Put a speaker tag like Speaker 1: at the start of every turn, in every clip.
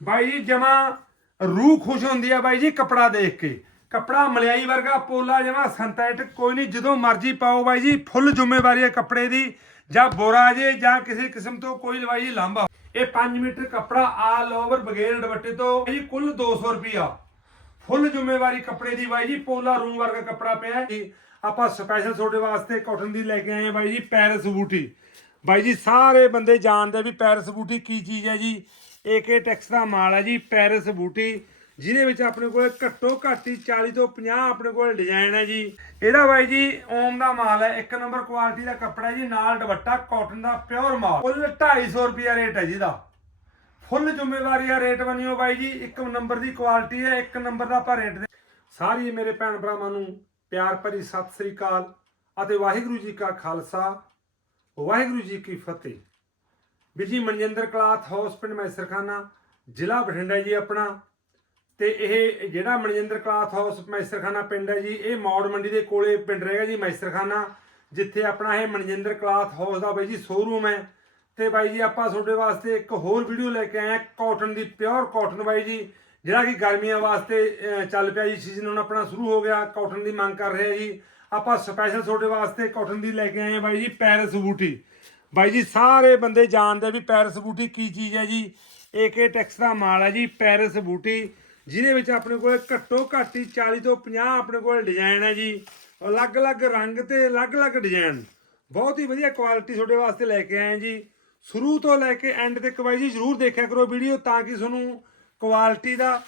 Speaker 1: ਬਾਈ ਜੀ, ਜਮਾ ਰੂਹ ਖੁਸ਼ ਹੁੰਦੀ ਆ ਬਾਈ ਜੀ ਕਪੜਾ ਦੇਖ ਕੇ। ਕਪੜਾ ਮਲਿਆਈ ਵਰਗਾ, ਪੋਲਾ ਜਮਾ ਸਿੰਥੈਟਿਕ ਕੋਈ ਨਹੀਂ, ਜਦੋਂ ਮਰਜ਼ੀ ਪਾਓ ਬਾਈ ਜੀ, ਫੁੱਲ ਜ਼ਿੰਮੇਵਾਰੀ ਹੈ ਕੱਪੜੇ ਦੀ, ਜਾਂ ਬੋਰਾ ਜੇ, ਜਾਂ ਕਿਸੇ ਕਿਸਮ ਤੋਂ ਕੋਈ ਲਵਾਈ ਜੀ ਇਹ 5 ਮੀਟਰ ਕਪੜਾ ਆਲ ਓਵਰ ਬਗੈਰ ਦੁਪੱਟੇ ਤੋਂ, ਬਾਈ ਜੀ, ਕੁੱਲ 200 ਰੁਪਿਆ ਫੁੱਲ ਜ਼ਿੰਮੇਵਾਰੀ ਕੱਪੜੇ ਦੀ ਬਾਈ ਜੀ, ਪੋਲਾ ਰੂਮ ਵਰਗਾ ਕੱਪੜਾ ਪਿਆ ਜੀ ਆਪਾਂ ਸਪੈਸ਼ਲ ਤੁਹਾਡੇ ਵਾਸਤੇ ਕਾਟਨ ਦੀ ਲੈ ਕੇ ਆਏ ਹਾਂ ਬਾਈ ਜੀ ਪੈਰਿਸ ਬੂਟੀ ਬਾਈ ਜੀ, ਸਾਰੇ ਬੰਦੇ ਜਾਣਦੇ ਵੀ ਪੈਰਿਸ ਬੂਟੀ ਕੀ ਚੀਜ਼ ਹੈ ਜੀ। ਏਕੇ ਟੈਕਸ ਦਾ ਮਾਲ ਹੈ ਜੀ, ਪੈਰਿਸ ਬੂਟੀ, ਜਿਹਦੇ ਵਿੱਚ ਆਪਣੇ ਕੋਲ ਘੱਟੋ ਘੱਟ ਹੀ 40 ਤੋਂ 50 ਆਪਣੇ ਕੋਲ ਡਿਜ਼ਾਈਨ ਹੈ ਜੀ। ਇਹਦਾ ਬਾਈ ਜੀ, ਓਮ ਦਾ ਮਾਲ ਹੈ, ਇੱਕ ਨੰਬਰ ਕੁਆਲਿਟੀ ਦਾ ਕੱਪੜਾ ਜੀ, ਨਾਲ ਦੁਪੱਟਾ ਕਾਟਨ ਦਾ ਪਿਓਰ ਮਾਲ। ਕੁੱਲ 250 ਰੁਪਿਆ ਰੇਟ ਹੈ ਜਿਹਦਾ ਫੁੱਲ ਜ਼ਿੰਮੇਵਾਰੀ ਆ ਰੇਟ ਬਣਿਓ ਬਾਈ ਜੀ, ਇੱਕ ਨੰਬਰ ਦੀ ਕੁਆਲਿਟੀ ਹੈ, ਇੱਕ ਨੰਬਰ ਦਾ ਆਪਾਂ ਰੇਟ ਦੇ ਸਾਰੀ ਮੇਰੇ ਭੈਣ ਭਰਾਵਾਂ ਨੂੰ ਪਿਆਰ ਭਰੀ ਸਤਿ ਸ੍ਰੀ ਅਕਾਲ ਅਤੇ ਵਾਹਿਗੁਰੂ ਜੀ ਕਾ ਖਾਲਸਾ, ਵਾਹਿਗੁਰੂ ਜੀ ਕੀ ਫਤਿਹ। ਵੀਰ ਜੀ, ਮਨਜਿੰਦਰ ਕਲਾਥ ਹਾਊਸ ਪਿੰਡ ਮੈਸਰਖਾਨਾ, ਜ਼ਿਲ੍ਹਾ ਬਠਿੰਡਾ ਜੀ ਆਪਣਾ। ਤੇ ਇਹ ਜਿਹੜਾ ਮਨਜਿੰਦਰ ਕਲਾਥ ਹਾਊਸ ਮੈਸਰਖਾਨਾ ਪਿੰਡ ਹੈ ਜੀ, ਇਹ ਮੌੜ ਮੰਡੀ ਦੇ ਕੋਲੇ ਪਿੰਡ ਰਹੇਗਾ ਜੀ ਮੈਸਰਖਾਨਾ, ਜਿੱਥੇ ਆਪਣਾ ਇਹ ਮਨਜਿੰਦਰ ਕਲਾਥ ਹਾਊਸ ਦਾ ਬਾਈ ਜੀ ਸ਼ੋਰੂਮ ਹੈ। ਤੇ ਬਾਈ ਜੀ, ਆਪਾਂ ਤੁਹਾਡੇ ਵਾਸਤੇ ਇੱਕ ਹੋਰ ਵੀਡੀਓ ਲੈ ਕੇ ਆਏ ਹਾਂ ਕਾਟਨ ਦੀ ਪਿਓਰ ਕਾਟਨ ਬਾਈ ਜੀ, ਜਿਹੜਾ ਕਿ ਗਰਮੀਆਂ ਵਾਸਤੇ ਚੱਲ ਪਿਆ ਜੀ ਸੀਜ਼ਨ ਹੁਣ ਆਪਣਾ ਸ਼ੁਰੂ ਹੋ ਗਿਆ ਕਾਟਨ ਦੀ ਮੰਗ ਕਰ ਰਿਹਾ ਜੀ। ਆਪਾਂ ਸਪੈਸ਼ਲ ਤੁਹਾਡੇ ਵਾਸਤੇ ਕਾਟਨ ਦੀ ਲੈ ਕੇ ਆਏ ਹਾਂ ਬਾਈ ਜੀ, ਪੈਰਿਸ ਬੂਟੀ। ਬਾਈ ਜੀ, ਸਾਰੇ ਬੰਦੇ ਜਾਣਦੇ ਵੀ ਪੈਰਿਸ ਬੂਟੀ ਕੀ ਚੀਜ਼ ਹੈ ਜੀ। ਏਕੇ ਟੈਕਸ ਦਾ ਮਾਲ ਹੈ ਜੀ, ਪੈਰਿਸ ਬੂਟੀ, ਜਿਹਦੇ ਵਿੱਚ ਆਪਣੇ ਕੋਲ ਘੱਟੋ ਘੱਟ ਹੀ 40 ਤੋਂ 50 ਆਪਣੇ ਕੋਲ ਡਿਜ਼ਾਈਨ ਹੈ ਜੀ। ਅਲੱਗ-ਅਲੱਗ ਰੰਗ ਤੇ ਅਲੱਗ-ਅਲੱਗ ਡਿਜ਼ਾਈਨ। ਬਹੁਤ ਹੀ ਵਧੀਆ ਕੁਆਲਿਟੀ ਤੁਹਾਡੇ ਵਾਸਤੇ ਲੈ ਕੇ ਆਏ ਜੀ। ਸ਼ੁਰੂ ਤੋਂ ਲੈ ਕੇ ਐਂਡ ਤੱਕ ਬਾਈ ਜੀ, ਜਰੂਰ ਦੇਖਿਆ ਕਰੋ ਵੀਡੀਓ ਤਾਂ ਕਿ ਤੁਹਾਨੂੰ ਕੁਆਲਿਟੀ ਦਾ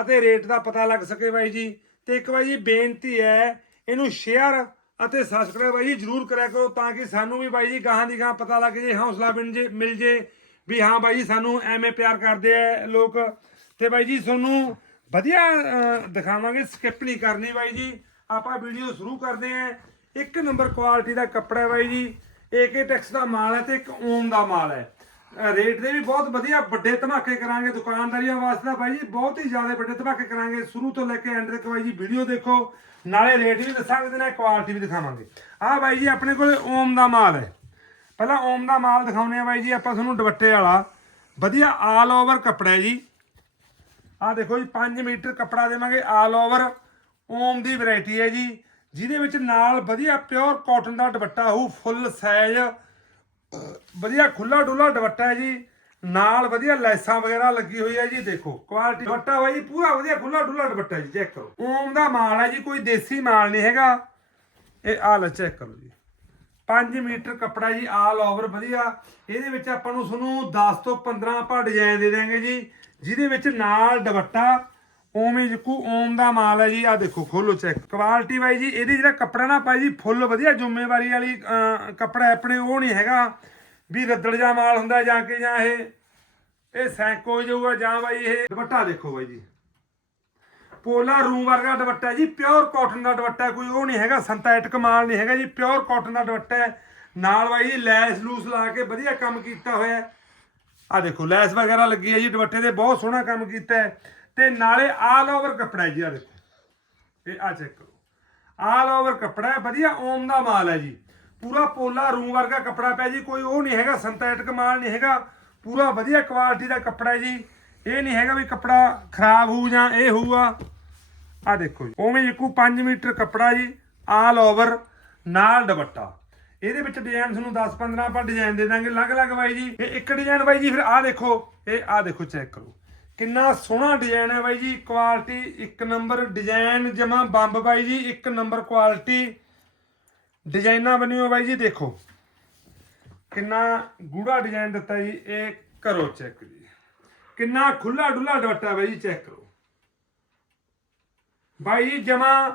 Speaker 1: ਅਤੇ ਰੇਟ ਦਾ ਪਤਾ ਲੱਗ ਸਕੇ ਬਾਈ ਜੀ। ਤੇ ਇੱਕ ਬਾਈ ਜੀ, ਬੇਨਤੀ ਹੈ, ਇਹਨੂੰ ਸ਼ੇਅਰ ਅਤੇ ਸਬਸਕ੍ਰਾਈਬ ਬਾਈ ਜੀ ਜਰੂਰ ਕਰਿਆ ਕਰੋ ਤਾਂ ਕਿ ਸਾਨੂੰ ਵੀ ਬਾਈ ਜੀ ਗਾਹਾਂ ਦੀ ਗਾਹਾਂ ਪਤਾ ਲੱਗ ਜੇ, ਹੌਸਲਾ ਮਿਲ ਜੇ ਮਿਲ ਜੇ ਵੀ ਹਾਂ ਬਾਈ ਜੀ ਸਾਨੂੰ ਐਵੇਂ ਪਿਆਰ ਕਰਦੇ ਆ ਲੋਕ। ਤੇ ਬਾਈ ਜੀ ਤੁਹਾਨੂੰ ਵਧੀਆ ਦਿਖਾਵਾਂਗੇ ਸਕਿਪ ਨਹੀਂ ਕਰਨੀ ਬਾਈ ਜੀ। ਆਪਾਂ ਵੀਡੀਓ ਸ਼ੁਰੂ ਕਰਦੇ ਆਂ। ਇੱਕ ਨੰਬਰ ਕੁਆਲਿਟੀ ਦਾ ਕੱਪੜਾ ਬਾਈ ਜੀ। ਏਕੇ ਟੈਕਸ ਦਾ ਮਾਲ ਹੈ ਤੇ ਇੱਕ ਓਮ ਦਾ ਮਾਲ ਹੈ। ਰੇਟ ਦੇ ਵੀ ਬਹੁਤ ਵਧੀਆ ਵੱਡੇ ਧਮਾਕੇ ਕਰਾਂਗੇ ਦੁਕਾਨਦਾਰੀਆਂ ਵਾਸਤੇ ਤਾਂ ਬਾਈ ਜੀ ਬਹੁਤ ਹੀ ਜ਼ਿਆਦਾ ਵੱਡੇ ਧਮਾਕੇ ਕਰਾਂਗੇ। ਸ਼ੁਰੂ ਤੋਂ ਲੈ ਕੇ ਐਂਡ ਤੱਕ ਬਾਈ ਜੀ ਵੀਡੀਓ ਦੇਖੋ। ਨਾਲੇ ਰੇਟ ਵੀ ਦੱਸਾਂਗੇ ਤੇ ਨਾਲੇ ਕੁਆਲਿਟੀ ਵੀ ਦਿਖਾਵਾਂਗੇ। ਆਹ ਬਾਈ ਜੀ ਆਪਣੇ ਕੋਲ ਓਮ ਦਾ ਮਾਲ ਹੈ। ਪਹਿਲਾਂ ਓਮ ਦਾ ਮਾਲ ਦਿਖਾਉਨੇ ਆ ਬਾਈ ਜੀ, ਆਪਾਂ ਤੁਹਾਨੂੰ ਦੁਪੱਟੇ ਵਾਲਾ। ਵਧੀਆ ਆਲ ਓਵਰ ਕੱਪੜਾ ਹੈ ਜੀ। ਆਹ ਦੇਖੋ ਜੀ 5 ਮੀਟਰ ਕੱਪੜਾ ਦੇਵਾਂਗੇ ਆਲ ਓਵਰ ਓਮ ਦੀ ਵੈਰਾਈਟੀ ਹੈ ਜੀ। ਜਿਹਦੇ ਵਿੱਚ ਨਾਲ ਵਧੀਆ ਪਿਓਰ ਕਾਟਨ ਦਾ ਦੁਪੱਟਾ ਹੋਊ ਫੁੱਲ ਸਾਈਜ਼ ਵਧੀਆ ਖੁੱਲਾ ਡੁੱਲਾ ਦੁਪੱਟਾ ਹੈ ਜੀ। ਨਾਲ ਵਧੀਆ ਲੈਸਾਂ ਵਗੈਰਾ ਲੱਗੀ ਹੋਈ ਹੈ ਜੀ, ਦੇਖੋ। ਕੁਆਲਿਟੀ ਦੁਪੱਟਾ ਵਾ ਜੀ, ਪੂਰਾ ਵਧੀਆ ਖੁੱਲਾ ਡੁੱਲਾ ਦੁਪੱਟਾ ਜੀ ਚੈੱਕ ਕਰੋ। ਓਮ ਦਾ ਮਾਲ ਹੈ ਜੀ, ਕੋਈ ਦੇਸੀ ਮਾਲ ਨਹੀਂ ਹੈਗਾ। ਇਹ ਆਹ ਲੈ ਚੈੱਕ ਕਰੋ ਜੀ। 5 ਮੀਟਰ ਕੱਪੜਾ ਜੀ ਆਲ ਓਵਰ ਵਧੀਆ। ਇਹਦੇ ਵਿੱਚ ਆਪਾਂ ਨੂੰ ਤੁਹਾਨੂੰ 10 ਤੋਂ 15 ਆਪਾਂ ਡਿਜ਼ਾਈਨ ਦੇ ਦਾਂਗੇ ਜੀ, ਜਿਹਦੇ ਵਿੱਚ ਨਾਲ ਦੁਪੱਟਾ ਓਮੀ ਜਿਕੂ ਓਮ ਦਾ ਮਾਲ ਹੈ ਜੀ ਆ ਦੇਖੋ, ਖੋਲੋ ਚੈੱਕ ਕੁਆਲਿਟੀ ਵਾਈ ਜੀ, ਇਹਦੀ ਜਿਹੜਾ ਕੱਪੜਾ ਨਾ ਪਾਈ ਜੀ, ਫੁੱਲ ਵਧੀਆ, ਜ਼ਿੰਮੇਵਾਰੀ ਵਾਲੀ ਕੱਪੜਾ ਆਪਣੇ ਉਹ ਨਹੀਂ ਹੈਗਾ, ਵੀ ਰੱਦੜ ਜਾ ਮਾਲ ਹੁੰਦਾ ਜਾਂ ਕਿ ਜਾਂ ਇਹ ਇਹ ਸੈਂਕੋ ਜਾਊਗਾ ਜਾਂ ਬਾਈ ਇਹ ਦੁਪੱਟਾ ਦੇਖੋ ਬਾਈ ਜੀ। ਪੋਲਾ ਰੂਮ ਵਰਗਾ ਦੁਪੱਟਾ ਜੀ ਪਿਓਰ ਕਾਟਨ ਦਾ ਦੁਪੱਟਾ ਕੋਈ ਉਹ ਨਹੀਂ ਹੈਗਾ ਸਿੰਥੈਟਿਕ ਮਾਲ ਨਹੀਂ ਹੈਗਾ ਜੀ ਪਿਓਰ ਕਾਟਨ ਦਾ ਦੁਪੱਟਾ ਹੈ। ਨਾਲ ਬਾਈ ਜੀ, ਲੈਸ ਲੂਸ ਲਾ ਕੇ ਵਧੀਆ ਕੰਮ ਕੀਤਾ ਹੋਇਆ ਹੈ। ਆ ਦੇਖੋ, ਲੈਸ ਵਗੈਰਾ ਲੱਗੀ ਹੈ ਜੀ, ਦੁਪੱਟੇ ਤੇ ਬਹੁਤ ਸੋਹਣਾ ਕੰਮ ਕੀਤਾ ਹੈ। ਤੇ ਨਾਲੇ ਆਲ ਓਵਰ ਕੱਪੜਾ ਜੀ ਆ ਦੇਖੋ। ਇਹ ਆ ਚੈੱਕ ਕਰੋ। ਆਲ ਓਵਰ ਕੱਪੜਾ ਹੈ, ਵਧੀਆ, ਓਮ ਦਾ ਮਾਲ ਹੈ ਜੀ। ਪੂਰਾ ਪੋਲਾ ਰੂਮ ਵਰਗਾ ਕੱਪੜਾ ਪਿਆ ਜੀ, ਕੋਈ ਉਹ ਨਹੀਂ ਹੈਗਾ ਸਿੰਥੈਟਿਕ ਮਾਲ ਨਹੀਂ ਹੈਗਾ। ਪੂਰਾ ਵਧੀਆ ਕੁਆਲਿਟੀ ਦਾ ਕੱਪੜਾ ਹੈ ਜੀ। ਇਹ ਨਹੀਂ ਹੈਗਾ ਵੀ ਕੱਪੜਾ ਖਰਾਬ ਹੋਊ ਜਾਂ ਇਹ ਹੋਊਗਾ ਆ। ਦੇਖੋ ਜੀ, ਉਵੇਂ ਇੱਕੋ 5 ਮੀਟਰ ਕੱਪੜਾ ਜੀ ਆਲ ਓਵਰ ਨਾਲ ਦੁਪੱਟਾ। ਇਹਦੇ ਵਿੱਚ ਡਿਜ਼ਾਈਨ ਤੁਹਾਨੂੰ 10 15 ਆਪਾਂ ਡਿਜ਼ਾਈਨ ਦੇ ਦਾਂਗੇ, ਅਲੱਗ-ਅਲੱਗ ਬਾਈ ਜੀ। ਇਹ ਇੱਕ ਡਿਜ਼ਾਈਨ ਬਾਈ ਜੀ, ਫਿਰ ਆਹ ਦੇਖੋ, ਇਹ ਆਹ ਦੇਖੋ ਚੈੱਕ ਕਰੋ। ਕਿੰਨਾ ਸੋਹਣਾ ਡਿਜ਼ਾਈਨ ਹੈ ਬਾਈ ਜੀ ਕੁਆਲਿਟੀ ਇੱਕ ਨੰਬਰ ਡਿਜ਼ਾਈਨ ਜਮਾ ਬੰਬ ਬਾਈ ਜੀ, ਇੱਕ ਨੰਬਰ ਕੁਆਲਿਟੀ ਡਿਜ਼ਾਈਨਾਂ ਬਣੀਓ ਬਾਈ ਜੀ, ਦੇਖੋ। ਕਿੰਨਾ ਗੂੜਾ ਡਿਜ਼ਾਈਨ ਦਿੱਤਾ ਜੀ, ਇਹ ਕਰੋ ਚੈੱਕ ਜੀ। ਕਿੰਨਾ ਖੁੱਲਾ ਡੁੱਲਾ ਦੁਪੱਟਾ ਬਾਈ ਜੀ ਚੈੱਕ ਕਰੋ। ਬਾਈ ਜੀ, ਜਮਾ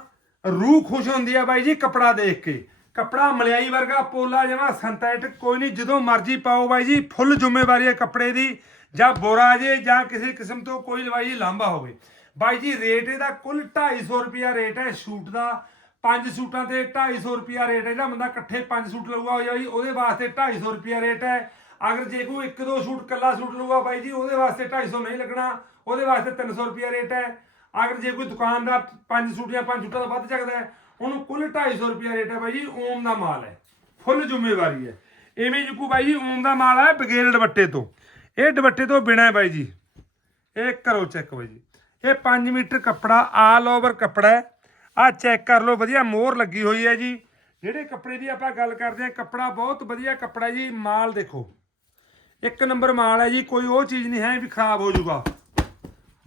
Speaker 1: ਰੂਹ ਖੁਸ਼ ਹੁੰਦੀ ਆ ਬਾਈ ਜੀ, ਕਪੜਾ ਦੇਖ ਕੇ। ਕਪੜਾ ਮਲਿਆਈ ਵਰਗਾ ਪੋਲਾ ਜਮਾ ਸਿੰਥੈਟਿਕ ਕੋਈ ਨਹੀਂ, ਜਦੋਂ ਮਰਜ਼ੀ ਪਾਓ ਬਾਈ ਜੀ, ਫੁੱਲ ਜ਼ਿੰਮੇਵਾਰੀ ਹੈ ਕੱਪੜੇ ਦੀ। ਜਾਂ ਬੋਰਾ ਜੇ, ਜਾਂ ਕਿਸੇ ਕਿਸਮ ਤੋਂ ਕੋਈ ਲਵਾਈ ਲਾਂਭਾ ਹੋਵੇ। ਬਾਈ ਜੀ, ਰੇਟ ਇਹਦਾ ਕੁੱਲ 250 ਰੁਪਿਆ ਰੇਟ ਹੈ ਸ਼ੂਟ ਦਾ। ਪੰਜ ਸੂਟਾਂ ਤੇ 250 ਰੁਪਿਆ ਰੇਟ ਹੈ। ਜਿਹੜਾ ਬੰਦਾ ਇਕੱਠੇ ਪੰਜ ਸੂਟ ਲਊਗਾ ਹੋ ਜੀ ਉਹਦੇ ਵਾਸਤੇ 250 ਰੁਪਿਆ ਰੇਟ ਹੈ। ਅਗਰ ਜੇ ਕੋਈ ਇੱਕ ਦੋ ਸੂਟ ਕੱਲਾ ਸੂਟ ਲਊਗਾ ਬਾਈ ਜੀ, ਉਹਦੇ ਵਾਸਤੇ 250 ਨਹੀਂ ਲੱਗਣਾ। ਉਹਦੇ ਵਾਸਤੇ 300 ਰੁਪਿਆ ਰੇਟ ਹੈ। ਅਗਰ ਜੇ ਕੋਈ ਦੁਕਾਨਦਾਰ ਪੰਜ ਸੂਟ ਜਾਂ ਪੰਜ ਸੂਟਾਂ ਦਾ ਵੱਧ ਚੱਕਦਾ ਹੈ, ਉਹਨੂੰ ਕੁੱਲ 250 ਰੁਪਿਆ ਰੇਟ ਹੈ ਬਾਈ ਜੀ, ਓਮ ਦਾ ਮਾਲ ਹੈ। ਫੁੱਲ ਜ਼ਿੰਮੇਵਾਰੀ ਹੈ। ਐਵੇਂ ਜਿਕੂ ਬਾਈ ਜੀ, ਓਮ ਦਾ ਮਾਲ ਹੈ ਬਗੈਰ ਦੁਪੱਟੇ ਤੋਂ। ਇਹ ਦੁਪੱਟੇ ਤੋਂ ਬਿਨਾ ਹੈ ਬਾਈ ਜੀ। ਇਹ ਕਰੋ ਚੈੱਕ ਬਾਈ ਜੀ। ਇਹ 5 ਮੀਟਰ ਕੱਪੜਾ ਆਲ ਓਵਰ ਕੱਪੜਾ ਹੈ। ਆ ਚੈੱਕ ਕਰ ਲਓ, ਵਧੀਆ ਮੋਹਰ ਲੱਗੀ ਹੋਈ ਹੈ ਜੀ। ਜਿਹੜੇ ਕੱਪੜੇ ਦੀ ਆਪਾਂ ਗੱਲ ਕਰਦੇ ਹਾਂ, ਕੱਪੜਾ ਬਹੁਤ ਵਧੀਆ ਕੱਪੜਾ ਜੀ, ਮਾਲ ਦੇਖੋ। ਇੱਕ ਨੰਬਰ ਮਾਲ ਹੈ ਜੀ, ਕੋਈ ਉਹ ਚੀਜ਼ ਨਹੀਂ ਹੈ ਵੀ ਖਰਾਬ ਹੋ ਜਾਊਗਾ।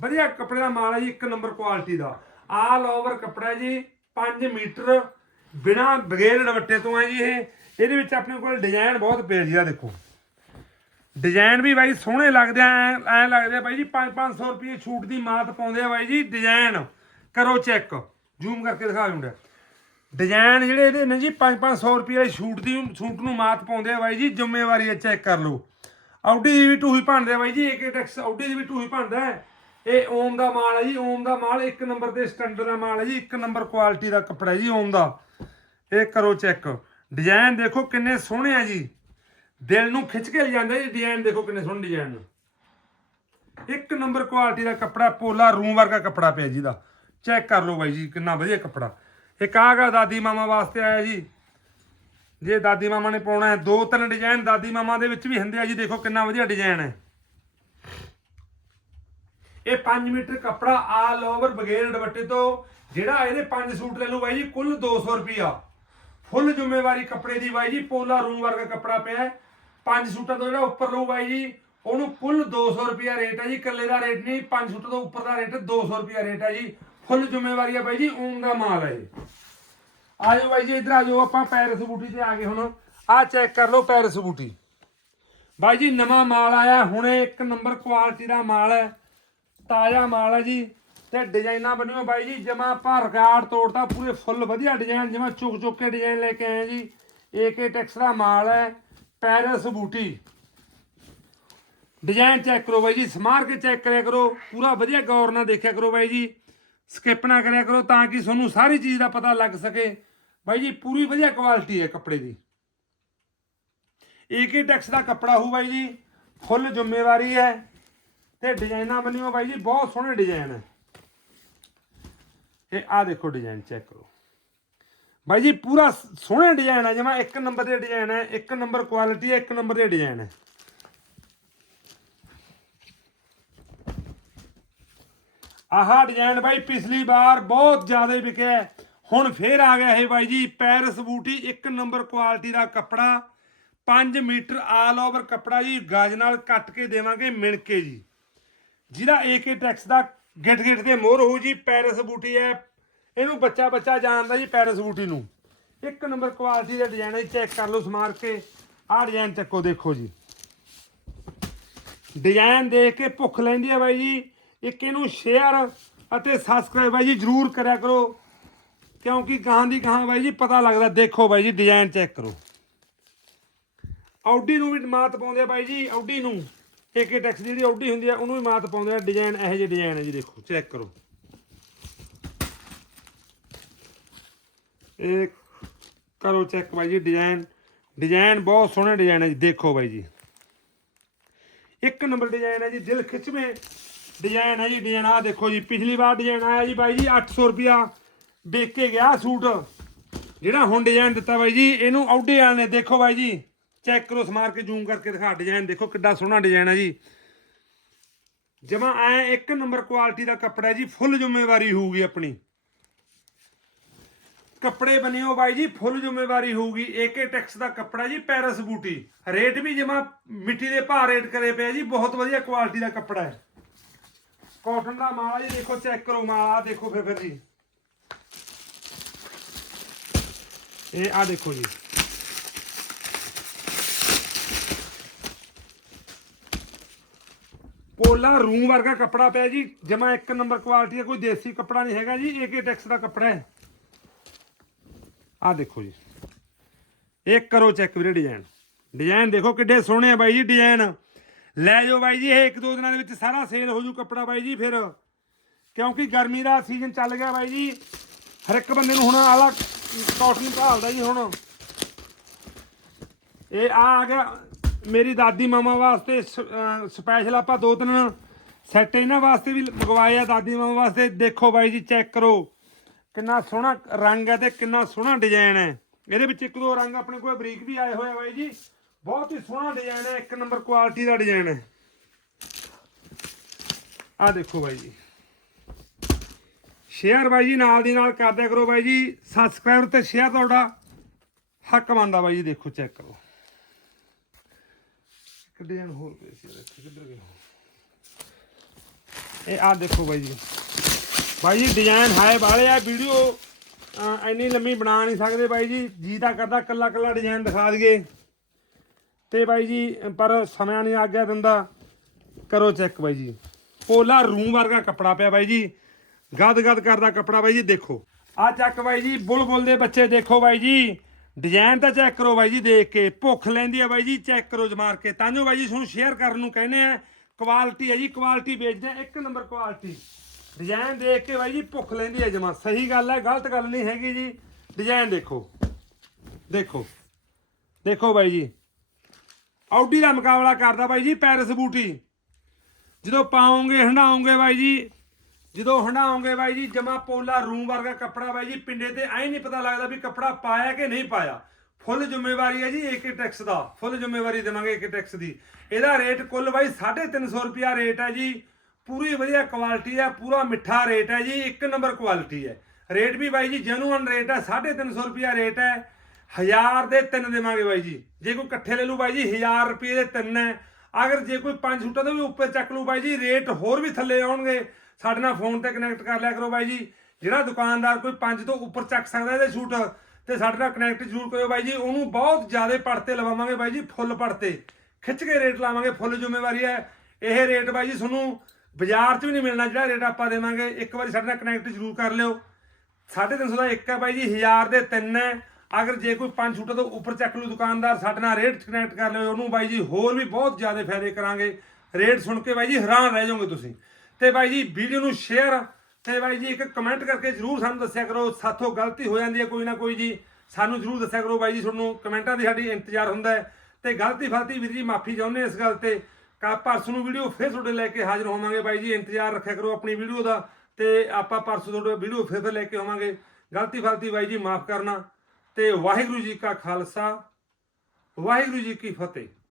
Speaker 1: ਵਧੀਆ ਕੱਪੜੇ ਦਾ ਮਾਲ ਹੈ ਜੀ, ਇੱਕ ਨੰਬਰ ਕੁਆਲਿਟੀ ਦਾ। ਆਲ ਓਵਰ ਕੱਪੜਾ ਜੀ 5 ਮੀਟਰ ਬਿਨਾ ਬਗੈਰ ਦੁਪੱਟੇ ਤੋਂ ਹੈ ਜੀ ਇਹ। ਇਹਦੇ ਵਿੱਚ ਆਪਣੇ ਕੋਲ ਡਿਜ਼ਾਈਨ ਬਹੁਤ ਪੇਜ ਜੀ ਆ, ਦੇਖੋ। ਡਿਜ਼ਾਈਨ ਵੀ ਬਾਈ ਸੋਹਣੇ ਲੱਗਦੇ ਆ, ਐ, ਐਂ ਲੱਗਦੇ ਆ ਬਾਈ ਜੀ 5-500 ਰੁਪਏ ਛੂਟ ਦੀ ਮਾਤ ਪਾਉਂਦੇ ਆ ਬਾਈ ਜੀ ਡਿਜ਼ਾਈਨ ਕਰੋ ਚੈੱਕ ਜ਼ੂਮ ਕਰਕੇ ਦਿਖਾ ਦਿੰਦਾ ਡਿਜ਼ਾਈਨ ਜਿਹੜੇ ਇਹਦੇ ਨੇ ਜੀ 5-500 ਰੁਪਏ ਵਾਲੀ ਛੂਟ ਦੀ, ਛੂਟ ਨੂੰ ਮਾਤ ਪਾਉਂਦੇ ਆ ਬਾਈ ਜੀ, ਜ਼ਿੰਮੇਵਾਰੀ ਹੈ ਚੈੱਕ ਕਰ ਲਓ। ਆਊਡੀ ਦੀ ਵੀ ਟੂਹੀ ਭੰਨਦੇ ਆ ਬਾਈ ਜੀ ਏਕੇ ਟੈਕਸ ਆਊਡੀ ਦੀ ਵੀ ਟੂਹੀ ਭੰਨਦਾ ਇਹ ਓਮ ਦਾ ਮਾਲ ਹੈ ਜੀ ਓਮ ਦਾ ਮਾਲ ਇੱਕ ਨੰਬਰ ਦੇ ਸਟੈਂਡਰਡ ਦਾ ਮਾਲ ਹੈ ਜੀ, ਇੱਕ ਨੰਬਰ ਕੁਆਲਿਟੀ ਦਾ ਕੱਪੜਾ ਜੀ ਓਮ ਦਾ। ਇਹ ਕਰੋ ਚੈੱਕ ਡਿਜ਼ਾਈਨ ਦੇਖੋ ਕਿੰਨੇ ਸੋਹਣੇ ਆ ਜੀ। ਦਿਲ ਨੂੰ ਖਿੱਚ ਕੇ ਲਿਜਾਂਦਾ ਜੀ ਡਿਜ਼ਾਈਨ ਦੇਖੋ ਕਿੰਨੇ ਸੋਹਣੇ ਡਿਜ਼ਾਈਨ ਇੱਕ ਨੰਬਰ ਕੁਆਲਿਟੀ ਦਾ ਕੱਪੜਾ ਪੋਲਾ ਰੂਮ ਵਰਗਾ ਕੱਪੜਾ ਪਿਆ ਜੀ ਦਾ। ਚੈੱਕ ਕਰ ਲਓ ਬਾਈ ਜੀ, ਕਿੰਨਾ ਵਧੀਆ ਕੱਪੜਾ। ਇੱਕ ਆਗਾ ਦਾਦੀ ਮਾਮਾ ਵਾਸਤੇ ਆਇਆ ਜੀ। ਜੇ ਦਾਦੀ ਮਾਮਾ ਨੇ ਪਾਉਣਾ ਹੈ, ਦੋ ਤਿੰਨ ਡਿਜ਼ਾਈਨ ਦਾਦੀ ਮਾਮਾ ਦੇ ਵਿੱਚ ਵੀ ਹੁੰਦੇ ਆ ਜੀ, ਦੇਖੋ ਕਿੰਨਾ ਵਧੀਆ ਡਿਜ਼ਾਈਨ ਹੈ। ਇਹ 5 ਮੀਟਰ ਕੱਪੜਾ ਆਲ ਓਵਰ ਬਗੈਰ ਦੁਪੱਟੇ ਤੋਂ, ਜਿਹੜਾ ਇਹਦੇ 5 ਸੂਟ ਲੈ ਲਓ ਬਾਈ ਜੀ, ਕੁੱਲ 200 ਰੁਪਿਆ ਫੁੱਲ ਜ਼ਿੰਮੇਵਾਰੀ ਕੱਪੜੇ ਦੀ ਬਾਈ ਜੀ, ਪੋਲਾ ਰੂਮ ਵਰਗਾ ਕੱਪੜਾ ਪਿਆ ਪੰਜ ਸੂਟਾਂ ਤੋਂ ਜਿਹੜਾ ਉੱਪਰ ਲਊ ਬਾਈ ਜੀ, ਉਹਨੂੰ ਕੁੱਲ 200 ਰੁਪਿਆ ਰੇਟ ਹੈ ਜੀ, ਇਕੱਲੇ ਦਾ ਰੇਟ ਨਹੀਂ, ਪੰਜ ਸੂਟਾਂ ਤੋਂ ਉੱਪਰ ਦਾ ਰੇਟ 200 ਰੁਪਿਆ ਰੇਟ ਹੈ ਜੀ। ਫੁੱਲ ਜ਼ਿੰਮੇਵਾਰੀ ਹੈ ਬਾਈ ਜੀ ਊਨ ਦਾ ਮਾਲ ਹੈ ਇਹ। ਆ ਜਾਓ ਬਾਈ ਜੀ, ਇੱਧਰ ਆ ਜਾਓ ਆਪਾਂ ਪੈਰਸ ਬੂਟੀ ਤੇ ਆ ਗਏ ਹੁਣ। ਆ ਚੈੱਕ ਕਰ ਲਓ ਪੈਰਸ ਬੂਟੀ। ਬਾਈ ਜੀ, ਨਵਾਂ ਮਾਲ ਆਇਆ, ਹੁਣੇ ਇੱਕ ਨੰਬਰ ਕੁਆਲਿਟੀ ਦਾ ਮਾਲ ਹੈ, ਤਾਜ਼ਾ ਮਾਲ ਹੈ ਜੀ। ਤੇ ਡਿਜ਼ਾਈਨਾਂ ਬਣੀਆਂ ਬਾਈ ਜੀ, ਜਮਾ ਆਪਾਂ ਰਿਕਾਰਡ ਤੋੜਤਾ, ਪੂਰੇ ਫੁੱਲ ਵਧੀਆ ਡਿਜ਼ਾਈਨ, ਜਮਾ ਚੁੱਕ ਚੁੱਕ ਕੇ ਡਿਜ਼ਾਈਨ ਲੈ ਕੇ ਆਏ ਹਾਂ ਜੀ। ਏਕੇ ਟੈਕਸ ਦਾ ਮਾਲ ਹੈ ਪੈਰਸ ਬੂਟੀ। ਡਿਜ਼ਾਈਨ ਚੈੱਕ ਕਰੋ ਬਾਈ ਜੀ, ਸਮਾਰ ਕੇ ਚੈੱਕ ਕਰਿਆ ਕਰੋ, ਪੂਰਾ ਵਧੀਆ ਗੌਰ ਨਾਲ ਦੇਖਿਆ ਕਰੋ ਬਾਈ ਜੀ। ਸਕਿਪ ਨਾ ਕਰਿਆ ਕਰੋ ਤਾਂ ਕਿ ਤੁਹਾਨੂੰ ਸਾਰੀ ਚੀਜ਼ ਦਾ ਪਤਾ ਲੱਗ ਸਕੇ। ਬਾਈ ਜੀ, ਪੂਰੀ ਵਧੀਆ ਕੁਆਲਿਟੀ ਹੈ ਕੱਪੜੇ ਦੀ। ਏਕੇ ਟੈਕਸ ਦਾ ਕੱਪੜਾ ਹੋਊ ਬਾਈ ਜੀ, ਫੁੱਲ ਜ਼ਿੰਮੇਵਾਰੀ ਹੈ ਤੇ ਡਿਜ਼ਾਈਨਾਂ ਬਣੀਆਂ ਬਾਈ ਜੀ, ਬਹੁਤ ਸੋਹਣੇ ਡਿਜ਼ਾਈਨ ਹੈ। ਇਹ ਆ ਦੇਖੋ ਡਿਜ਼ਾਈਨ ਚੈੱਕ ਕਰੋ। ਬਾਈ ਜੀ, ਪੂਰਾ ਸ- ਸੋਹਣੇ ਡਿਜ਼ਾਈਨ ਹੈ ਜਿਵੇਂ ਇੱਕ ਨੰਬਰ ਦੇ ਡਿਜ਼ਾਈਨ ਹੈ ਇੱਕ ਨੰਬਰ ਕੁਆਲਿਟੀ ਹੈ ਇੱਕ ਨੰਬਰ ਦੇ ਡਿਜ਼ਾਈਨ ਹੈ ਆਹ ਡਿਜ਼ਾਈਨ ਬਾਈ, ਪਿਛਲੀ ਵਾਰ ਬਹੁਤ ਜ਼ਿਆਦਾ ਵਿਕਿਆ ਹੁਣ ਫੇਰ ਆ ਗਿਆ ਇਹ ਬਾਈ ਜੀ, ਪੈਰਸ ਬੂਟੀ, ਇੱਕ ਨੰਬਰ ਕੁਆਲਿਟੀ ਦਾ ਕੱਪੜਾ 5 ਮੀਟਰ ਆਲ ਓਵਰ ਕੱਪੜਾ ਜੀ, ਗਾਜ ਨਾਲ ਕੱਟ ਕੇ ਦੇਵਾਂਗੇ ਮਿਣ ਕੇ ਜੀ। ਜਿਹਦਾ ਏਕੇ ਟੈਕਸ ਦਾ ਗਿੱਟ ਗਿੱਟ ਦੇ ਮੋਹਰ ਹੋਊ ਜੀ, ਪੈਰਸ ਬੂਟੀ ਹੈ ਇਹਨੂੰ ਬੱਚਾ ਬੱਚਾ ਜਾਣਦਾ ਜੀ ਪੈਰਸ ਬੂਟੀ ਨੂੰ। ਇੱਕ ਨੰਬਰ ਕੁਆਲਿਟੀ ਦੇ ਡਿਜ਼ਾਈਨ ਹੈ ਚੈੱਕ ਕਰ ਲਓ ਸਮਾਰ ਕੇ। ਆਹ ਡਿਜ਼ਾਈਨ ਚੱਕੋ, ਦੇਖੋ ਜੀ। ਡਿਜ਼ਾਈਨ ਦੇਖ ਕੇ ਭੁੱਖ ਲੈਂਦੀ ਹੈ ਬਾਈ ਜੀ। ਇੱਕ ਇਹਨੂੰ ਸ਼ੇਅਰ ਅਤੇ ਸਬਸਕ੍ਰਾਈਬ ਬਾਈ ਜੀ ਜਰੂਰ ਕਰਿਆ ਕਰੋ। ਕਿਉਂਕਿ ਗਾਂ ਦੀ ਗਾਂ ਬਾਈ ਜੀ ਪਤਾ ਲੱਗਦਾ। ਦੇਖੋ ਬਾਈ ਜੀ, ਡਿਜ਼ਾਈਨ ਚੈੱਕ ਕਰੋ। ਆਊਡੀ ਨੂੰ ਵੀ ਮਾਤ ਪਾਉਂਦੇ ਆ ਬਾਈ ਜੀ ਆਊਡੀ ਨੂੰ। ਏਕੇ ਟੈਕਸ ਜਿਹੜੀ ਆਊਡੀ ਹੁੰਦੀ ਆ, ਉਹਨੂੰ ਵੀ ਮਾਤ ਪਾਉਂਦੇ ਆ। ਡਿਜ਼ਾਈਨ ਇਹੋ ਜਿਹੇ ਡਿਜ਼ਾਈਨ ਹੈ ਜੀ, ਦੇਖੋ, ਚੈੱਕ ਕਰੋ। ਇਹ ਕਰੋ ਚੈੱਕ ਬਾਈ ਜੀ ਡਿਜ਼ਾਈਨ ਡਿਜ਼ਾਈਨ ਬਹੁਤ ਸੋਹਣੇ ਡਿਜ਼ਾਈਨ ਹੈ ਜੀ, ਦੇਖੋ ਬਾਈ ਜੀ। ਇੱਕ ਨੰਬਰ ਡਿਜ਼ਾਈਨ ਹੈ ਜੀ, ਦਿਲ ਖਿੱਚਵੇਂ ਡਿਜ਼ਾਈਨ ਹੈ ਜੀ ਡਿਜ਼ਾਈਨ ਆ ਦੇਖੋ ਜੀ, ਪਿਛਲੀ ਵਾਰ ਡਿਜ਼ਾਈਨ ਆਇਆ ਜੀ ਬਾਈ ਜੀ 800 ਰੁਪਿਆ ਵੇਚ ਕੇ ਗਿਆ ਸੂਟ। ਜਿਹੜਾ ਹੁਣ ਡਿਜ਼ਾਈਨ ਦਿੱਤਾ ਬਾਈ ਜੀ, ਇਹਨੂੰ ਆਊਡੇ ਵਾਲੇ ਨੇ ਦੇਖੋ ਬਾਈ ਜੀ ਚੈੱਕ ਕਰੋ ਸਮਾਰ ਕੇ ਜ਼ੂਮ ਕਰਕੇ ਦਿਖਾ ਡਿਜ਼ਾਈਨ ਦੇਖੋ ਕਿੱਡਾ ਸੋਹਣਾ ਡਿਜ਼ਾਈਨ ਹੈ ਜੀ। ਜਮਾ ਐ ਇੱਕ ਨੰਬਰ ਕੁਆਲਿਟੀ ਦਾ ਕੱਪੜਾ ਜੀ ਫੁੱਲ ਜ਼ਿੰਮੇਵਾਰੀ ਹੋਊਗੀ ਆਪਣੀ। ਕੱਪੜੇ ਬਣਿਓ ਬਾਈ ਜੀ, ਫੁੱਲ ਜ਼ਿੰਮੇਵਾਰੀ ਹੋਊਗੀ। ਏਕੇ ਟੈਕਸ ਦਾ ਕੱਪੜਾ ਜੀ ਪੈਰਸ ਬੂਟੀ ਰੇਟ ਵੀ ਜਮਾ ਮਿੱਟੀ ਦੇ ਭਾਅ ਰੇਟ ਕਰੇ ਪਿਆ ਜੀ, ਬਹੁਤ ਵਧੀਆ ਕੁਆਲਿਟੀ ਦਾ ਕੱਪੜਾ ਹੈ। ਕਾਟਨ ਦਾ ਮਾਲ ਜੀ, ਦੇਖੋ ਚੈੱਕ ਕਰੋ ਮਾਲ ਆ ਦੇਖੋ ਫਿਰ ਫਿਰ ਜੀ। ਇਹ ਆ ਦੇਖੋ ਜੀ। ਪੋਲਾ ਰੂਮ ਵਰਗਾ ਕੱਪੜਾ ਪਿਆ ਜੀ, ਜਮਾ ਇੱਕ ਨੰਬਰ ਕੁਆਲਿਟੀ ਦਾ, ਕੋਈ ਦੇਸੀ ਕੱਪੜਾ ਨਹੀਂ ਹੈਗਾ ਜੀ ਏਕੇ ਟੈਕਸ ਦਾ ਕੱਪੜਾ ਹੈ। ਆ ਦੇਖੋ ਜੀ। ਇਹ ਕਰੋ ਚੈੱਕ ਵੀਰੇ ਡਿਜ਼ਾਈਨ ਡਿਜ਼ਾਈਨ ਦੇਖੋ ਕਿੱਡੇ ਸੋਹਣੇ ਆ ਬਾਈ ਜੀ ਡਿਜ਼ਾਈਨ ਲੈ ਜਾਓ ਬਾਈ ਜੀ, ਇਹ ਇੱਕ ਦੋ ਦਿਨਾਂ ਦੇ ਵਿੱਚ ਸਾਰਾ ਸੇਲ ਹੋ ਜੂ ਕੱਪੜਾ ਬਾਈ ਜੀ ਫਿਰ। ਕਿਉਂਕਿ ਗਰਮੀ ਦਾ ਸੀਜ਼ਨ ਚੱਲ ਗਿਆ ਬਾਈ ਜੀ। ਹਰ ਇੱਕ ਬੰਦੇ ਨੂੰ ਹੁਣ ਆਲਾ ਕਾਟਨ ਭਾਲਦਾ ਜੀ ਹੁਣ। ਇਹ ਆ ਆ ਗਿਆ ਮੇਰੀ ਦਾਦੀ ਮਾਮਾ ਵਾਸਤੇ ਸਪੈਸ਼ਲ ਆਪਾਂ ਦੋ ਤਿੰਨ ਸੈੱਟ ਇਹਨਾਂ ਵਾਸਤੇ ਵੀ ਮੰਗਵਾਏ ਆ ਦਾਦੀ ਮਾਮਾ ਵਾਸਤੇ। ਦੇਖੋ ਬਾਈ ਜੀ ਚੈੱਕ ਕਰੋ। ਕਿੰਨਾ ਸੋਹਣਾ ਰੰਗ ਹੈ ਤੇ ਕਿੰਨਾ ਸੋਹਣਾ ਡਿਜ਼ਾਈਨ ਹੈ। ਇਹਦੇ ਵਿੱਚ ਇੱਕ ਦੋ ਰੰਗ ਆਪਣੇ ਕੋਲ ਬਰੀਕ ਵੀ ਆਏ ਹੋਏ ਆ ਬਾਈ ਜੀ। ਬਹੁਤ ਹੀ ਸੋਹਣਾ ਡਿਜ਼ਾਈਨ ਹੈ, ਇੱਕ ਨੰਬਰ ਕੁਆਲਿਟੀ ਦਾ ਡਿਜ਼ਾਈਨ ਹੈ। ਆ ਦੇਖੋ ਬਾਈ ਜੀ। ਸ਼ੇਅਰ ਬਾਈ ਜੀ ਨਾਲ ਦੀ ਨਾਲ ਕਰਦਿਆ ਕਰੋ ਬਾਈ ਜੀ। ਸਬਸਕ੍ਰਾਈਬ ਤੇ ਸ਼ੇਅਰ ਤੁਹਾਡਾ ਹੱਕ ਬਣਦਾ ਬਾਈ ਜੀ, ਦੇਖੋ ਚੈੱਕ ਕਰੋ। ਇੱਕ ਡਿਜ਼ਾਈਨ ਹੋਰ ਪਏ ਸੀ ਕਿੱਧਰ ਗਏ ਇਹ ਆ ਦੇਖੋ ਬਾਈ ਜੀ। ਬਾਈ ਜੀ ਡਿਜ਼ਾਈਨ ਹਾਏ ਵਾਲੇ ਆ, ਵੀਡੀਓ ਇੰਨੀ ਲੰਮੀ ਬਣਾ ਨਹੀਂ ਸਕਦੇ ਬਾਈ ਜੀ। ਜੀ ਤਾਂ ਕਰਦਾ ਕੱਲਾ ਕੱਲਾ ਡਿਜ਼ਾਈਨ ਦਿਖਾ ਦਈਏ। ਤੇ ਬਾਈ ਜੀ, ਪਰ ਸਮਾਂ ਨਹੀਂ ਆ ਗਿਆ ਦਿੰਦਾ। ਕਰੋ ਚੈੱਕ ਬਾਈ ਜੀ। ਪੋਲਾ ਰੂਮ ਵਰਗਾ ਕੱਪੜਾ ਪਿਆ ਬਾਈ ਜੀ। ਗਦ ਗਦ ਕਰਦਾ ਕੱਪੜਾ ਬਾਈ ਜੀ, ਦੇਖੋ। ਆ ਚੱਕ ਬਾਈ ਜੀ, ਬੁਲਬੁਲ ਦੇ ਬੱਚੇ ਦੇਖੋ ਬਾਈ ਜੀ। ਡਿਜ਼ਾਈਨ ਤਾਂ ਚੈੱਕ ਕਰੋ ਬਾਈ ਜੀ, ਦੇਖ ਕੇ। ਭੁੱਖ ਲੈਂਦੀ ਆ ਬਾਈ ਜੀ ਚੈੱਕ ਕਰੋ ਜਮਾਰ ਕੇ। ਤਾਂ ਜੋ ਬਾਈ ਜੀ, ਤੁਹਾਨੂੰ ਸ਼ੇਅਰ ਕਰਨ ਨੂੰ ਕਹਿੰਦੇ ਆ ਕੁਆਲਿਟੀ ਹੈ ਜੀ ਕੁਆਲਿਟੀ ਵੇਚਦੇ ਆ। ਇੱਕ ਨੰਬਰ ਕੁਆਲਿਟੀ ਡਿਜ਼ਾਈਨ ਦੇਖ ਕੇ ਬਾਈ ਜੀ ਭੁੱਖ ਲੈਂਦੀ ਹੈ ਜਮਾ। ਸਹੀ ਗੱਲ ਹੈ, ਗਲਤ ਗੱਲ ਨਹੀਂ ਹੈਗੀ ਜੀ। ਡਿਜ਼ਾਈਨ ਦੇਖੋ। ਦੇਖੋ। ਦੇਖੋ ਬਾਈ ਜੀ। ਆਉਡੀ ਦਾ ਮੁਕਾਬਲਾ ਕਰਦਾ ਬਾਈ ਜੀ ਪੈਰਿਸ ਬੂਟੀ। ਜਦੋਂ ਪਾਉਂਗੇ ਹੰਡਾਉਂਗੇ ਬਾਈ ਜੀ। ਜਦੋਂ ਹੰਡਾਉਂਗੇ ਬਾਈ ਜੀ, ਜਮਾ ਪੋਲਾ ਰੂਮ ਵਰਗਾ ਕੱਪੜਾ ਬਾਈ ਜੀ, ਪਿੰਡੇ ਤੇ ਐਂ ਨਹੀਂ ਪਤਾ ਲੱਗਦਾ ਵੀ ਕੱਪੜਾ ਪਾਇਆ ਕਿ ਨਹੀਂ ਪਾਇਆ। ਫੁੱਲ ਜ਼ਿੰਮੇਵਾਰੀ ਹੈ ਜੀ ਏਕੇ ਟੈਕਸ ਦਾ। ਫੁੱਲ ਜ਼ਿੰਮੇਵਾਰੀ ਦੇਵਾਂਗੇ ਏਕੇ ਟੈਕਸ ਦੀ। ਇਹਦਾ ਰੇਟ ਕੁੱਲ ਬਾਈ 350 ਰੁਪਿਆ ਰੇਟ ਹੈ ਜੀ। ਪੂਰੀ ਵਧੀਆ ਕੁਆਲਿਟੀ ਹੈ ਪੂਰਾ ਮਿੱਠਾ ਰੇਟ ਹੈ ਜੀ, ਇੱਕ ਨੰਬਰ ਕੁਆਲਿਟੀ ਹੈ ਰੇਟ ਵੀ ਬਾਈ ਜੀ ਜੈਨੂਅਨ ਰੇਟ ਹੈ 350 ਰੁਪਿਆ ਰੇਟ ਹੈ ਹਜ਼ਾਰ ਦੇ ਤਿੰਨ ਦੇਵਾਂਗੇ ਬਾਈ ਜੀ। ਜੇ ਕੋਈ ਇਕੱਠੇ ਲੈ ਲੂ ਬਾਈ ਜੀ 1000 ਰੁਪਏ ਦੇ ਤਿੰਨ ਹੈ ਅਗਰ ਜੇ ਕੋਈ ਪੰਜ ਸੂਟਾਂ ਦੇ ਵੀ ਉੱਪਰ ਚੱਕ ਲੂ ਬਾਈ ਜੀ ਰੇਟ ਹੋਰ ਵੀ ਥੱਲੇ ਆਉਣਗੇ। ਸਾਡੇ ਨਾਲ ਫੋਨ ਤੇ ਕਨੈਕਟ ਕਰ ਲਿਆ ਕਰੋ ਬਾਈ ਜੀ। ਜਿਹੜਾ ਦੁਕਾਨਦਾਰ ਕੋਈ ਪੰਜ ਤੋਂ ਉੱਪਰ ਚੱਕ ਸਕਦਾ ਇਹਦੇ ਸੂਟ, ਤੇ ਸਾਡੇ ਨਾਲ ਕਨੈਕਟ ਜ਼ਰੂਰ ਕਰਿਓ ਬਾਈ ਜੀ। ਉਹਨੂੰ ਬਹੁਤ ਜ਼ਿਆਦਾ ਪੜਤੇ ਲਵਾਵਾਂਗੇ ਬਾਈ ਜੀ, ਫੁੱਲ ਪੜਤੇ। ਖਿੱਚ ਕੇ ਰੇਟ ਲਾਵਾਂਗੇ, ਫੁੱਲ ਜ਼ਿੰਮੇਵਾਰੀ ਹੈ ਇਹ ਰੇਟ ਬਾਈ ਜੀ ਤੁਹਾਨੂੰ ਬਾਜ਼ਾਰ 'ਚ ਵੀ ਨਹੀਂ ਮਿਲਣਾ, ਜਿਹੜਾ ਰੇਟ ਆਪਾਂ ਦੇਵਾਂਗੇ, ਇੱਕ ਵਾਰੀ ਸਾਡੇ ਨਾਲ ਕਨੈਕਟ ਜ਼ਰੂਰ ਕਰ ਲਿਓ। 350 ਦਾ ਇੱਕ ਹੈ ਬਾਈ ਜੀ 1000 ਦੇ ਤਿੰਨ ਹੈ। ਅਗਰ ਜੇ ਕੋਈ ਪੰਜ ਛੁੱਟਾ ਤੋਂ ਉੱਪਰ ਚੱਕ ਲੂ ਦੁਕਾਨਦਾਰ, ਸਾਡੇ ਨਾਲ ਰੇਟ ਕਨੈਕਟ ਕਰ ਲਿਓ, ਉਹਨੂੰ ਬਾਈ ਜੀ ਹੋਰ ਵੀ ਬਹੁਤ ਜ਼ਿਆਦਾ ਫਾਇਦੇ ਕਰਾਂਗੇ। ਰੇਟ ਸੁਣ ਕੇ ਬਾਈ ਜੀ ਹੈਰਾਨ ਰਹਿ ਜਾਓਗੇ ਤੁਸੀਂ। ਤੇ ਬਾਈ ਜੀ ਵੀਡੀਓ ਨੂੰ ਸ਼ੇਅਰ ਤੇ ਬਾਈ ਜੀ ਇੱਕ ਕਮੈਂਟ ਕਰਕੇ ਜਰੂਰ ਸਾਨੂੰ ਦੱਸਿਆ ਕਰੋ, ਸਾਥੋਂ ਗਲਤੀ ਹੋ ਜਾਂਦੀ ਹੈ ਕੋਈ ਨਾ ਕੋਈ ਜੀ। ਸਾਨੂੰ ਜਰੂਰ ਦੱਸਿਆ ਕਰੋ ਬਾਈ ਜੀ, ਤੁਹਾਨੂੰ ਕਮੈਂਟਾਂ ਦੀ ਸਾਡੀ ਇੰਤਜ਼ਾਰ ਹੁੰਦਾ ਹੈ। ਤੇ ਗਲਤੀ ਫਲਤੀ ਵੀਰ ਜੀ, ਮਾਫੀ ਚਾਹੁੰਦੇ ਇਸ ਗੱਲ ਤੇ। ਕਾ ਪਰਸੋਂ ਨੂੰ ਵੀਡੀਓ ਫਿਰ ਤੁਹਾਡੇ ਲੈ ਕੇ ਹਾਜ਼ਰ ਹੋਵਾਂਗੇ ਬਾਈ ਜੀ। ਇੰਤਜ਼ਾਰ ਰੱਖਿਆ ਕਰੋ ਆਪਣੀ ਵੀਡੀਓ ਦਾ ਤੇ ਆਪਾਂ ਪਰਸੋਂ ਤੁਹਾਡੇ ਵੀਡੀਓ ਫਿਰ ਫਿਰ ਲੈ ਕੇ ਆਵਾਂਗੇ। ਗਲਤੀ ਫਲਤੀ ਬਾਈ ਜੀ ਮਾਫ ਕਰਨਾ। ਤੇ ਵਾਹਿਗੁਰੂ ਜੀ ਕਾ ਖਾਲਸਾ, ਵਾਹਿਗੁਰੂ ਜੀ ਕੀ ਫਤਿਹ।